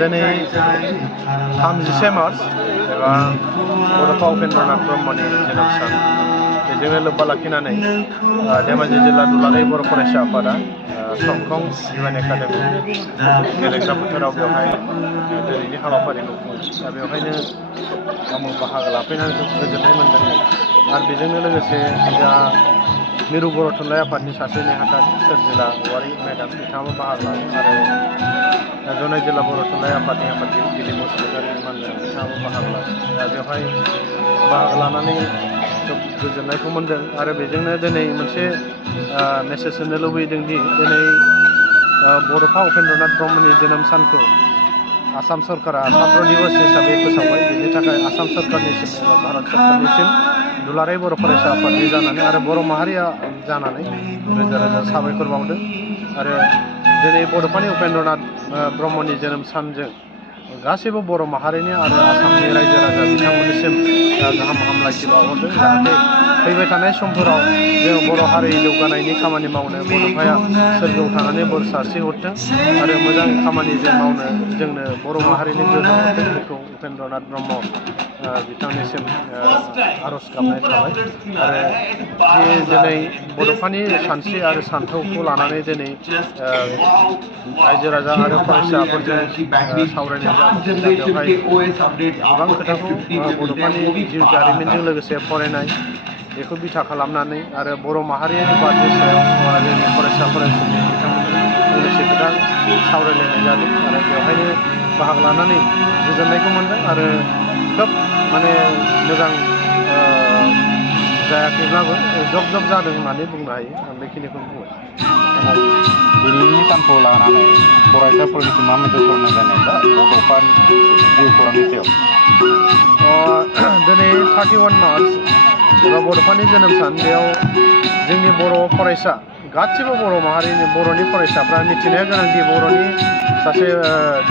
दिनै 30 मार्च एबा बड'फा उपेन्द्रनाथ ब्रह्मनि जोनोम सान बेजोंनो लोब्बा लाखिनानै धेमाजि जिल्ला दुलाराय बर' फरायसा आफादा संख्रं UN एकाडेमि गेलेग्रा फोथाराव बेवहाय दिनैनि हाबाफारिखौ खुङो। दा बेवहायनो आंबो बाहागो लाफैनानै गोजोननाय मोन्दों आरो बेजोंनो लोगोसे जा मिरु बर' थुनलाइ आफादनि सासे नेहाथारि सोरजिला औवारि मेडाम बिथाङाबो बाहागो लादों आरो जनाय जिल्ला बर' थुनलाइ आफादनि आफादगिरि दिलीप बसुमतारी मानगोनां बिथाङाबो बाहागो लादों। दा बेवहाय बाहागो लानानै खोब गोजोननायखौ मोन्दों आरो बेजोंनो दिनै मोनसे मेसेज होनो लुबैदों दि दिनै बड'फा उपेन्द्रनाथ ब्रह्मनि जोनोम सानखौ आसाम सरकारा छात्र दिवस हिसाबै फोसावबाय। बेनि थाखाय आसाम सरकारनिसिम एबा भारत सरकारनिसिम दुलाराय बर' फरायसा आफादनि जानानै आरो बर' माहारिया जानानै रोजा रोजा साबायखर बावदों आरो दिनै बड'फानि उपेन्द्रनाथ ब्रह्मनि जोनोम सानजों गासैबो बर' माहारिनि आरो आसामनि रायजो राजा बिथांमोननिसिम गाहाम हामलायथि बावहरदों जाहाथे फैबाय थानाय समफोराव जों बर' हारि जौगानायनि खामानि मावनो बड'फाया सोरगोआव थानानै बोर सारस्रिहरथों आरो मोजां खामानि जों मावनो जोंनो बर' माहारिनि गोहो हरथों बेखौ उपेन्द्रनाथ ब्रह्म बिथांनिसिम आर'ज गाबनाय थाबाय आरो जि दिनै बड'फानि सानस्रि आरो सान्थौखौ लानानै दिनै रायजो राजा आरो फरायसाफोरजों सावरायनाय जादों। दा बेवहाय गोबां खोथाखौ बड'फानि जिउ जारिमिनजों लोगोसे फरायनाय बेखौ बिथा खालामनानै आरो बर' माहारियारि बादनि सायाव जोंनि फरायसा फरायसुलि बिथांमोनजों फंनैसो खोथा सावरायलायनाय जादों आरो बेवहायनो बाहागो लानानै गोजोननायखौ मोन्दों आरो खोब माने मोजां जायाखैब्लाबो जब जब जादों होननानै बुंनो हायो। आं बेखिनिखौनो बुंबाय। दिनैनि सानखौ लानानै फरायसाफोरनिसिम मा मेसेज हरनो जेनेबा बड'फानि जिउ खौरांनि सायाव दिनै 31 मार्च एबा बड'फानि जोनोम सान बेयाव जोंनि बर' फरायसा गासिबो बर' माहारिनि बर'नि फरायसाफ्रा मिथिनाया गोनांदि बर'नि सासे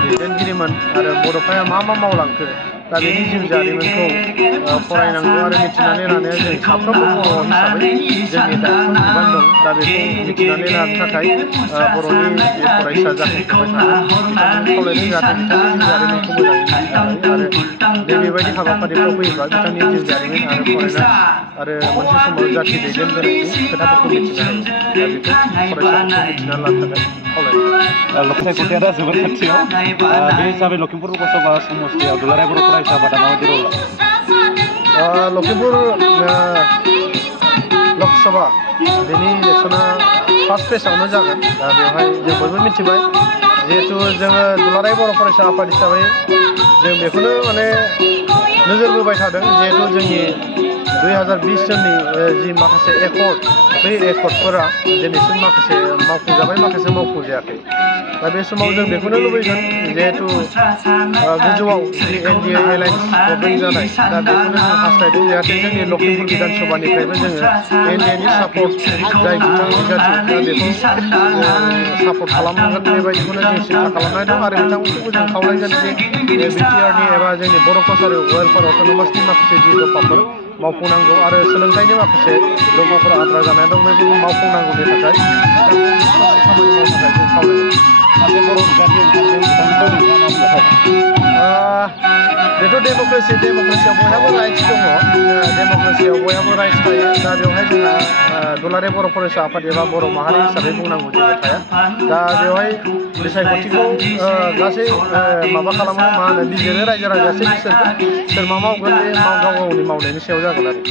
दैदेनगिरिमोन आरो बड'फाया मा मा मावलांखो दा बेनि जिउ जारिमिनखौ फरायनांगौ आरो मिथिनानै लानाया जों साफ्रोमबो बर' हिसाबै जोंनि दायथ' बिबान दं। दा बेखौ मिथिनानै लानो थाखाय बर'नि जे फरायसा जाखांफुबाय थानाय बिथांमोनखौ खावलायदों जाहाथे बिथांनि जिउ जारिमिनखौ मोजाङै मिथिना लायो आरो नैबेबायदि हाबाफारिफ्राव फैयोबा बिथांनि जिउ जारिमिन आरो फरायनाय आरो मोनसे समाव जाथि दैदेनबोनायनि खोथाफोरखौ मिथिनो हायो। दा बेखौ फरायसाफोरखौ मिथिना लानो थाखाय खावलायनाय सायख'थिया दा जोबोर खाथियाव बे हिसाबै लखिमपुर लोकसभा समस्तियाव दुलाराय बर' फरायसा आफादा माबायदि रल लागोन? लखिमपुर लकसभा बेनि इलेक्सना फार्स्ट फेसआवनो जागोन। दा बेवहाय जों बयबो मिथिबाय जिहेथु जोङो दुलाराय बर' फरायसा आफाद हिसाबै जों बेखौनो माने नोजोर बोबाय थादों जिहेथु जोंनि 2020 सननि जि माखासे एकर्ड बै एकर्डफोरा दिनैसिम माखासे मावफुंजाबाय माखासे मावफुंजायाखै। दा बे समाव जों बेखौनो लुबैगोन जिहेथु गोजौआव जि NDA एलायन्स गभर्नमेन्ट जानाय दा बेखौनो जों हास्थायदों जाहाथे जोंनि लखिमपुर बिधान सभानिफ्रायबो जोङो NDAनि सापर्ट जाय बिथांमोननि जाथि दा बेखौ सापर्ट खालामनांगोन बेबायदिखौनो जों सिन्था खालामनाय दं आरो बिथांमोनखौबो जों खावलायगोन जे BTRनि एबा जोंनि बर' कालचार वेलफेयार अट'नमासनि माखासे जि दफाफोर मावफुंनांगौ आरो सोलोंथाइनि माखासे दफाफोर आद्रा जानाय दं बेफोरखौ मावफुंनांगौनि थाखाय खामानि मावनो थाखाय जों खावलायगोन। सासे बर' बिजाथि ओंखारदों बिथांनि सोमोन्दै नोंथाङा मा बुंगोन? बेथ' डेम'क्रेसियाव बयहाबो राइट्स दङ। डेम'क्रेसियाव बयहाबो राइट्स थायो। दा बेवहाय जोंहा दुलाराय बर' फरायसा आफाद एबा बर' माहारि हिसाबै बुंनांगौ जेबो थाया। दा बेवहाय बिसायख'थिखौ गासै माबा खालामो मा होनो बिजिरो रायजो राजायासो बिसोरगोन सोर मा मावगोन बे गाव गावनि मावनायनि सायाव जागोन आरो।